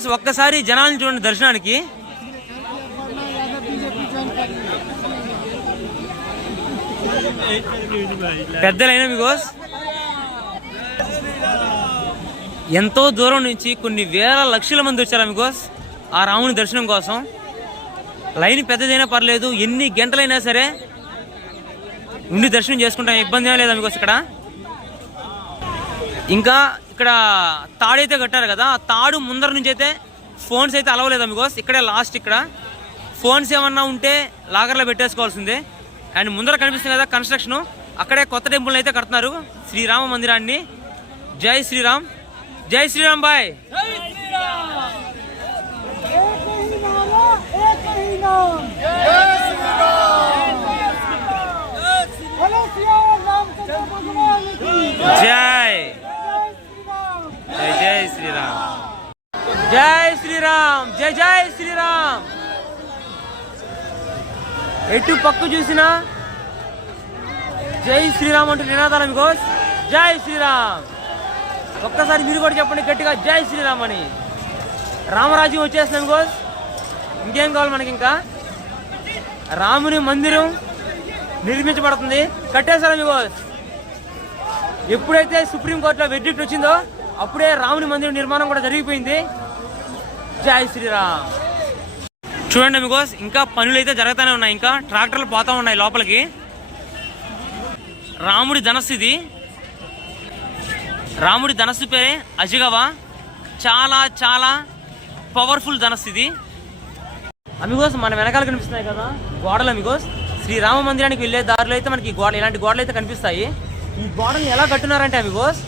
Amigos ఒక్కసారి జనాలను చూడండి దర్శనానికి. పెద్దలైన అమిగోస్ ఎంతో దూరం నుంచి కొన్ని వేల లక్షల మంది వచ్చారు అమిగోస్ ఆ రాముని దర్శనం కోసం. లైన్ పెద్దదైనా పర్లేదు, ఎన్ని గంటలైనా సరే ఉండి దర్శనం చేసుకుంటాం, ఇబ్బంది ఏమీ లేదు అమిగోస్. ఇక్కడ ఇంకా ఇక్కడ తాడైతే కట్టారు కదా, ఆ తాడు ముందర నుంచి అయితే ఫోన్స్ అయితే అలవలేదు అమిగోస్. ఇక్కడే లాస్ట్. ఇక్కడ ఫోన్స్ ఏమన్నా ఉంటే లాగర్లో పెట్టేసుకోవాల్సిందే. అండ్ ముందర కనిపిస్తుంది కదా కన్స్ట్రక్షన్, అక్కడే కొత్త టెంపుల్ అయితే కడుతున్నారు, శ్రీరామ మందిరాన్ని. జై శ్రీరామ్, జై శ్రీరామ్ బాయ్. జై జై జై శ్రీరామ్, జై శ్రీరామ్, జై జై శ్రీరామ్. ఎటు పక్క చూసినా జై శ్రీరామ్ అంటూ నినాదాలు అమిగోస్. జై శ్రీరామ్. ఒక్కసారి మీరు కూడా చెప్పండి గట్టిగా, జై శ్రీరామ్ అని. రామరాజ్యం వచ్చేస్తుంది అమిగోస్. ఇంకేం కావాలి మనకి? ఇంకా రాముని మందిరం నిర్మించబడుతుంది, కట్టేశారు అమిగోస్. ఎప్పుడైతే సుప్రీంకోర్టులో వెర్డిక్ట్ వచ్చిందో అప్పుడే రాముని మందిరం నిర్మాణం కూడా జరిగిపోయింది. జై శ్రీరామ్. చూడండి అమిగోస్, ఇంకా పనులు అయితే జరుగుతూనే ఉన్నాయి, ఇంకా ట్రాక్టర్లు పోతా ఉన్నాయి లోపలికి. రాముడి ధనస్సు ఇది. రాముడి ధనస్సు పేరే అజగవ. చాలా చాలా పవర్ఫుల్ ధనస్సు ఇది అమిగోస్. మన వెనకాల కనిపిస్తున్నాయి కదా గోడలు అమిగోస్. శ్రీరామ మందిరానికి వెళ్ళే దారిలో అయితే మనకి ఇలాంటి గోడలు అయితే కనిపిస్తాయి. ఈ గోడలు ఎలా కట్టున్నారంటే అమిగోస్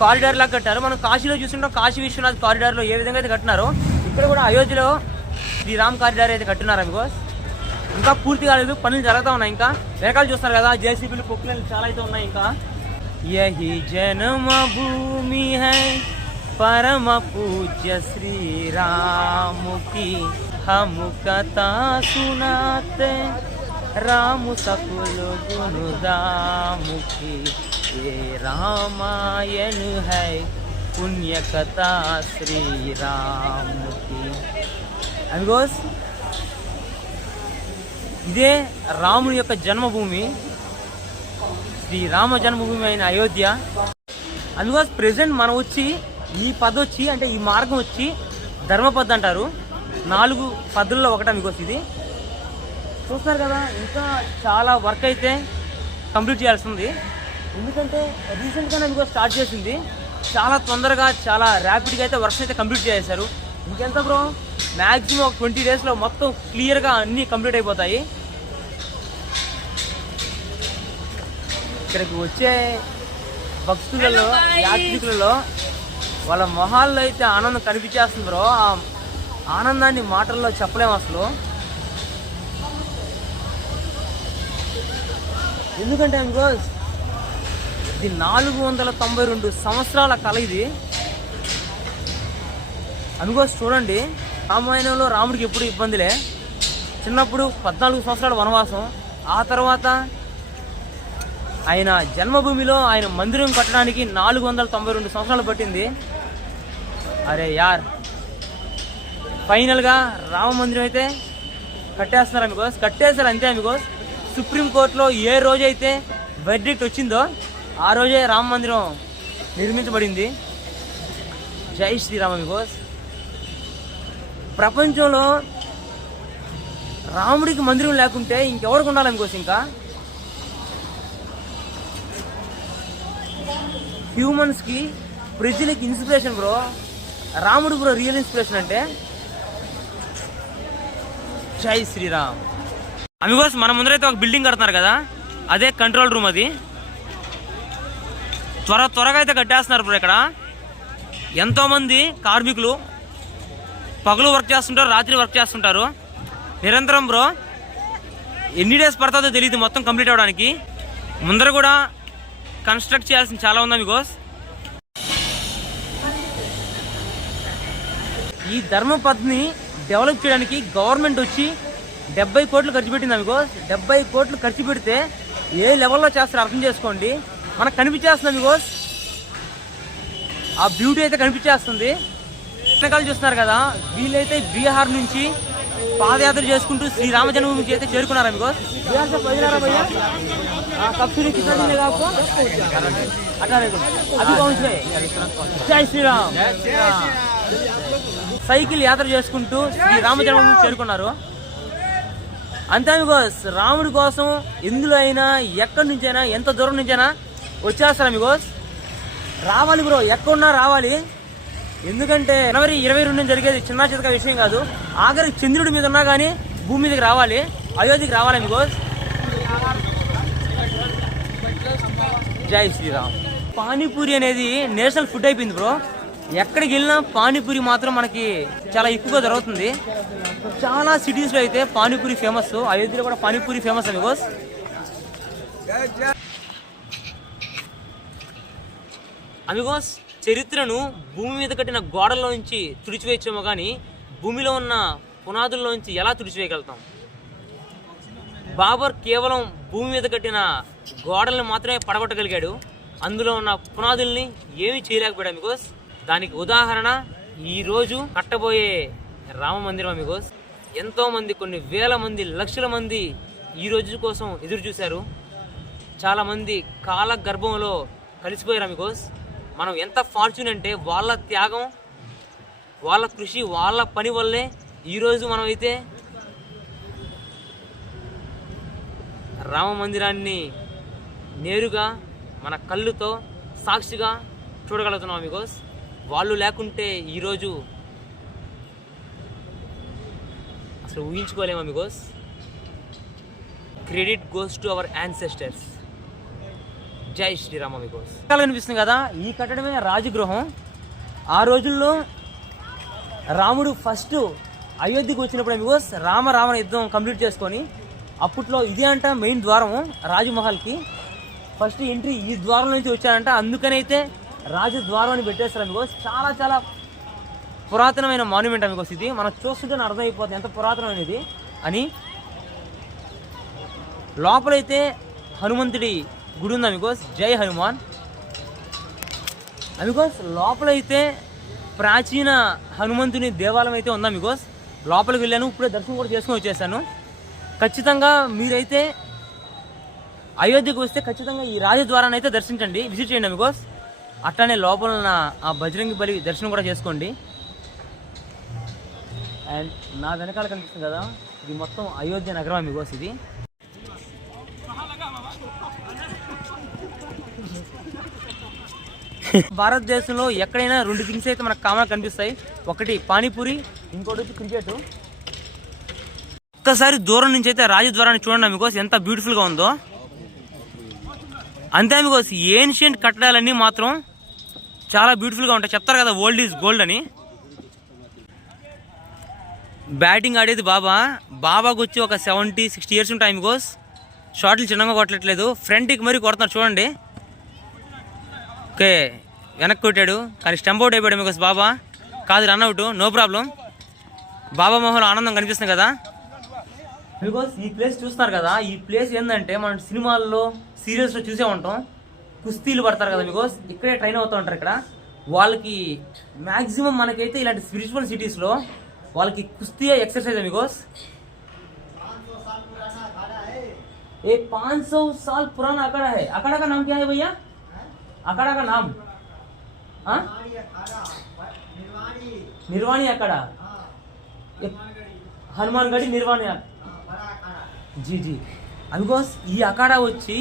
కారిడార్ లాగా కట్టారు. మనం కాశీలో చూస్తుంటాం, కాశీ విశ్వనాథ్ కారిడార్లో ఏ విధంగా అయితే కట్టినారో ఇక్కడ కూడా అయోధ్యలో శ్రీరామ్ కారిడార్ అయితే కట్టున్నారు అమిగోస్. ఇంకా పూర్తి కాలేదు, పనులు జరుగుతూ ఉన్నాయి. ఇంకా వెనకాల చూస్తారు కదా జేసీబీలు, పొక్కులు చాలా అయితే ఉన్నాయి. ఇంకా యహి జన్మ భూమి హై పరమ పూజ్య శ్రీరాముకి हम कथा सुनाते राम सकुल गुण दामुखी ये रामायण है पुण्य कथा श्री राम की. అమిగోస్ ఇదే రాముని యొక్క జన్మభూమి, శ్రీరామ జన్మభూమి అయిన అయోధ్య. అమిగోస్ ప్రెసెంట్ మనం వచ్చి ఈ పద్ వచ్చి అంటే ఈ మార్గం వచ్చి ధర్మపద్ అంటారు. 4 పద్ధతుల్లో ఒకటి అమిగోస్ ఇది. చూస్తున్నారు కదా, ఇంకా చాలా వర్క్ అయితే కంప్లీట్ చేయాల్సి ఉంది. ఎందుకంటే రీసెంట్గానే అమిగోస్ స్టార్ట్ చేసింది. చాలా తొందరగా చాలా ర్యాపిడ్గా అయితే వర్క్స్ అయితే కంప్లీట్ చేసేసారు. ఇంకెంత బ్రో, మ్యాక్సిమం ఒక 20 డేస్లో మొత్తం క్లియర్గా అన్నీ కంప్లీట్ అయిపోతాయి. ఇక్కడికి వచ్చే భక్తులలో యాత్రికులలో వాళ్ళ మొహాల్లో అయితే ఆనందం కనిపించేస్తుంది బ్రో. ఆ ఆనందాన్ని మాటల్లో చెప్పలేము అసలు. ఎందుకంటే అమిగోస్ ఇది 492 సంవత్సరాల కళ ఇది అమిగోస్. చూడండి, రామాయణంలో రాముడికి ఎప్పుడు ఇబ్బందిలే. చిన్నప్పుడు 14 సంవత్సరాల వనవాసం, ఆ తర్వాత ఆయన జన్మభూమిలో ఆయన మందిరం కట్టడానికి 492 సంవత్సరాలు పట్టింది. అరే యార్, ఫైనల్గా రామ మందిరం అయితే కట్టేస్తున్నారు అమిగోస్. కట్టేశారు అంతే అమిగోస్. సుప్రీంకోర్టులో ఏ రోజైతే వెర్డిక్ట్ వచ్చిందో ఆ రోజే రామ మందిరం నిర్మించబడింది. జై శ్రీరామ్ అమిగోస్. ప్రపంచంలో రాముడికి మందిరం లేకుంటే ఇంకెవరికి ఉండాలి అమిగోస్? ఇంకా హ్యూమన్స్కి, ప్రజలకి ఇన్స్పిరేషన్ బ్రో రాముడు బ్రో. రియల్ ఇన్స్పిరేషన్ అంటే జై శ్రీరామ్. అమిగోస్ మన ముందరైతే ఒక బిల్డింగ్ కడుతున్నారు కదా, అదే కంట్రోల్ రూమ్. అది త్వరగా అయితే కట్టేస్తున్నారు బ్రో. ఇక్కడ ఎంతోమంది కార్మికులు పగలు వర్క్ చేస్తుంటారు, రాత్రి వర్క్ చేస్తుంటారు నిరంతరం బ్రో. ఎన్ని డేస్ పడుతుందో తెలియదు మొత్తం కంప్లీట్ అవ్వడానికి. ముందర కూడా కన్స్ట్రక్ట్ చేయాల్సింది చాలా ఉంది అమిగోస్. ఈ ధర్మపద్ని డెవలప్ చేయడానికి గవర్నమెంట్ వచ్చి 70 కోట్లు ఖర్చు పెట్టింది అమిగోస్. 70 కోట్లు ఖర్చు పెడితే ఏ లెవెల్లో చేస్తారో అర్థం చేసుకోండి. మనకు కనిపించేస్తుంది అమిగోస్, ఆ బ్యూటీ అయితే కనిపించేస్తుంది. వెనకాల చూస్తున్నారు కదా, వీళ్ళైతే బీహార్ నుంచి పాదయాత్ర చేసుకుంటూ శ్రీరామ జన్మభూమికి అయితే చేరుకున్నారు మీకు. బీహార్ से पहुंच रहा भैया, कब शुरू कितना मिलेगा आपको? 18 दिन अभी पहुंच गए. జై శ్రీరామ్. సైకిల్ యాత్ర చేసుకుంటూ శ్రీరామ జన్మభూమికి చేరుకున్నారు. అంతే మీకు, రాముడి కోసం ఎందులో అయినా ఎక్కడి నుంచైనా ఎంత దూరం నుంచైనా వచ్చేస్తారా మీకు. రావాలి బ్రో, ఎక్కడున్నా రావాలి. ఎందుకంటే జనవరి 22 జరిగేది చిన్న చితక విషయం కాదు. ఆఖరికి చంద్రుడి మీద ఉన్నా కానీ భూమి మీదకి రావాలి, అయోధ్యకి రావాలి మీకు. జై శ్రీరామ్. పానీపూరి అనేది నేషనల్ ఫుడ్ అయిపోయింది బ్రో. ఎక్కడికి వెళ్ళినా పానీపూరి మాత్రం మనకి చాలా ఎక్కువగా దొరుకుతుంది. చాలా సిటీస్లో అయితే పానీపూరి ఫేమస్. అయోధ్యలో కూడా పానీపూరి ఫేమస్ అమిగోస్. అమిగోస్, చరిత్రను భూమి మీద కట్టిన గోడల్లోంచి తుడిచివేయచ్చేమో కానీ భూమిలో ఉన్న పునాదుల్లోంచి ఎలా తుడిచివేయగలుగుతాం? బాబర్ కేవలం భూమి మీద కట్టిన గోడల్ని మాత్రమే పడగొట్టగలిగాడు, అందులో ఉన్న పునాదుల్ని ఏమీ చేయలేకపోయాడు అమిగోస్. దానికి ఉదాహరణ ఈరోజు కట్టబోయే రామ మందిరం అమిగోస్. ఎంతోమంది, కొన్ని వేల మంది, లక్షల మంది ఈ రోజు కోసం ఎదురు చూశారు. చాలామంది కాల గర్భంలో కలిసిపోయారు అమిగోస్. మనం ఎంత ఫార్చ్యూన్ అంటే వాళ్ళ త్యాగం, వాళ్ళ కృషి, వాళ్ళ పని వల్లే ఈరోజు మనం అయితే రామ మందిరాన్ని నేరుగా మన కళ్ళుతో సాక్షిగా చూడగలుగుతున్నాం అమిగోస్. వాళ్ళు లేకుంటే ఈరోజు అసలు ఊహించుకోలేము amigos. Credit goes to our ancestors. జై శ్రీరామ్ అమిగోస్. కనిపిస్తుంది కదా, ఈ కట్టడమే రాజగృహం. ఆ రోజుల్లో రాముడు ఫస్ట్ అయోధ్యకు వచ్చినప్పుడు అమిగోస్ రావణ యుద్ధం కంప్లీట్ చేసుకొని అప్పట్లో ఇదే అంట మెయిన్ ద్వారం రాజమహల్కి. ఫస్ట్ ఎంట్రీ ఈ ద్వారం నుంచి వచ్చారంట, అందుకనైతే రాజద్వారం అని పెట్టేస్తారు అమిగోస్. చాలా చాలా పురాతనమైన మాన్యుమెంట్ అమిగోస్ ఇది. మనం చూస్తుంటే అర్థమైపోతుంది ఎంత పురాతనమైనది అని. లోపలైతే హనుమంతుడి గుడి ఉంది అమిగోస్. జై హనుమాన్ అమిగోస్. లోపలైతే ప్రాచీన హనుమంతుని దేవాలయం అయితే ఉంది అమిగోస్. లోపలికి వెళ్ళాను, ఇప్పుడే దర్శనం కూడా చేసుకొని వచ్చేసాను. ఖచ్చితంగా మీరైతే అయోధ్యకు వస్తే ఖచ్చితంగా ఈ రాజద్వారాన్ని అయితే దర్శించండి, విజిట్ చేయండి అమిగోస్. అట్లానే లోపల ఉన్న ఆ బజరంగి బలి దర్శనం కూడా చేసుకోండి. అండ్ నా వెనకాల కనిపిస్తుంది కదా, ఇది మొత్తం అయోధ్య నగరం అమిగోస్. ఇది భారతదేశంలో ఎక్కడైనా 2 థింగ్స్ అయితే మనకు కామన్ కనిపిస్తాయి. ఒకటి పానీపూరి, ఇంకోటి వచ్చి క్రికెట్. ఒక్కసారి దూరం నుంచి అయితే రాజద్వారాన్ని చూడండి అమిగోస్, ఎంత బ్యూటిఫుల్గా ఉందో. అంతే అమిగోస్, ఏన్షియంట్ కట్టడాలన్నీ మాత్రం చాలా బ్యూటిఫుల్గా ఉంటాయి. చెప్తారు కదా ఓల్డ్ ఈజ్ గోల్డ్ అని. బ్యాటింగ్ ఆడేది బాబాకు వచ్చి ఒక 70-60 ఇయర్స్ ఉంటాయి అమిగోస్. షాట్లు చిన్నగా కొట్టట్లేదు, ఫ్రంట్కి మరీ కొడుతున్నారు చూడండి. ఓకే, వెనక్కి కొట్టాడు కానీ స్టంప్ అవుట్ అయిపోయాడు అమిగోస్. బాబా కాదు, రన్అవుట్, నో ప్రాబ్లం. బాబా మొహంలో ఆనందం కనిపిస్తుంది కదా అమిగోస్. ఈ ప్లేస్ చూస్తున్నారు కదా, ఈ ప్లేస్ ఏంటంటే మనం సినిమాల్లో సీరియల్స్లో చూసే ఉంటాం. కుస్తీలు పడతారు కదా అమిగోస్, ఇక్కడే ట్రైన్ అవుతూ ఉంటారు. ఇక్కడ వాళ్ళకి మ్యాక్సిమం మనకైతే ఇలాంటి స్పిరిచువల్ సిటీస్లో వాళ్ళకి కుస్తీ एक्सरसाइज अमिगोस। ये 500 साल पुराना अखाड़ा है। अखाड़ा का नाम क्या है भैया? अखाड़ा का नाम निर्वाणी अखाड़ा, हनुमानगढ़ी निर्वाणी जी जी अमिगोस। ఈ అఖాడా వచ్చి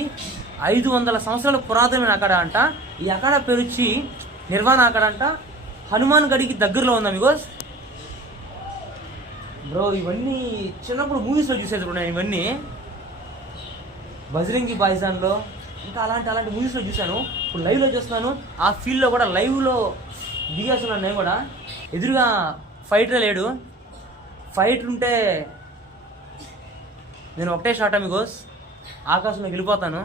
500 సంవత్సరాల పురాతనమైన అఖాడా అంట। ఈ అఖాడా పేరు వచ్చి నిర్వాణ అఖాడా అంట। హనుమాన్గఢికి దగ్గరలో ఉంది అమిగోస్। బ్రో ఇవన్నీ చిన్నప్పుడు మూవీస్లో చూసేది బ్రో నేను, ఇవన్నీ బజరంగి భాయిజాన్లో ఇంకా అలాంటి మూవీస్లో చూశాను। ఇప్పుడు లైవ్లో చూస్తున్నాను, ఆ ఫీల్డ్లో కూడా లైవ్లో దిగేస్తున్నాను నేను కూడా। ఎదురుగా ఫైటర్ లేడు, ఫైటర్ ఉంటే నేను ఒకటే షాట్ అమిగోస్ ఆకాశంలోకి వెళ్ళిపోతాను।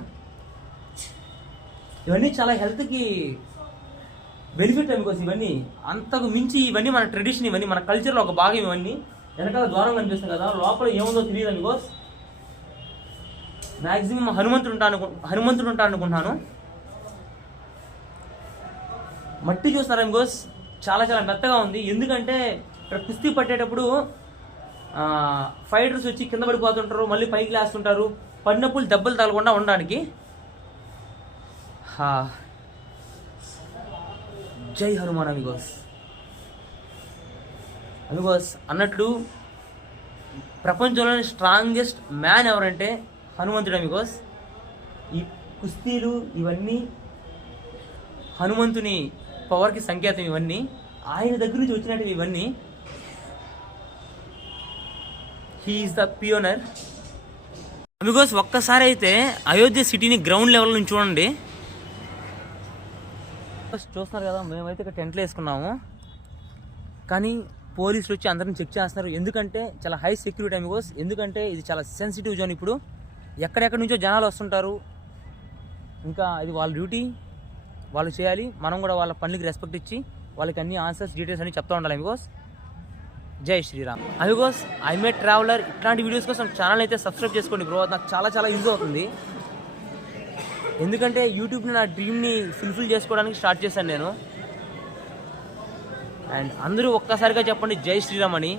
ఇవన్నీ చాలా హెల్త్కి బెనిఫిట్ అమిగోస్। ఇవన్నీ అంతకు మించి ఇవన్నీ మన ట్రెడిషన్, ఇవన్నీ మన కల్చర్లో ఒక భాగం। ఇవన్నీ వెనకాల ద్వారం కనిపిస్తుంది కదా, లోపల ఏముందో తెలియదు అమిగోస్। మ్యాక్సిమం హనుమంతుడు ఉంటాను అనుకుంటున్నాను। మట్టి చూస్తున్నారు అమిగోస్, చాలా చాలా మెత్తగా ఉంది. ఎందుకంటే ఇక్కడ కుస్తీ పట్టేటప్పుడు ఫైటర్స్ వచ్చి కింద పడిపోతుంటారు, మళ్ళీ పైకి లేస్తుంటారు, పడినప్పుడు దెబ్బలు తగలకుండా ఉండడానికి. జై హనుమాన్ అమిగోస్. అమిగోస్ అన్నట్లు ప్రపంచంలోని స్ట్రాంగెస్ట్ మ్యాన్ ఎవరంటే హనుమంతుడు అమిగోస్. ఈ కుస్తీలు ఇవన్నీ హనుమంతుని పవర్కి సంకేతం. ఇవన్నీ ఆయన దగ్గర నుంచి వచ్చినట్టు ఇవన్నీ. He's the pioneer. బికాస్ ఒక్కసారి అయితే అయోధ్య సిటీని గ్రౌండ్ లెవెల్ నుంచి చూడండి. చూస్తున్నారు కదా, మేమైతే ఇక్కడ టెంట్లు వేసుకున్నాము, కానీ పోలీసులు వచ్చి అందరిని చెక్ చేస్తున్నారు. ఎందుకంటే చాలా హై సెక్యూరిటీ బికాస్, ఎందుకంటే ఇది చాలా సెన్సిటివ్ జోన్. ఇప్పుడు ఎక్కడెక్కడి నుంచో జనాలు వస్తుంటారు. ఇంకా ఇది వాళ్ళ డ్యూటీ, వాళ్ళు చేయాలి. మనం కూడా వాళ్ళ పనులకి రెస్పెక్ట్ ఇచ్చి వాళ్ళకి అన్ని ఆన్సర్స్, డీటెయిల్స్ అన్ని చెప్తా ఉండాలి బికాస్. జై Shriram. Because I may traveller ఇట్లాంటి వీడియోస్ కోసం ఛానల్ అయితే సబ్స్క్రైబ్ చేసుకోండి బ్రో. నాకు చాలా చాలా యూజ్ అవుతుంది. ఎందుకంటే యూట్యూబ్ని నా డ్రీమ్ని ఫుల్ఫిల్ చేసుకోవడానికి స్టార్ట్ చేశాను నేను. అండ్ అందరూ ఒక్కసారిగా చెప్పండి జై శ్రీరామ్ అని.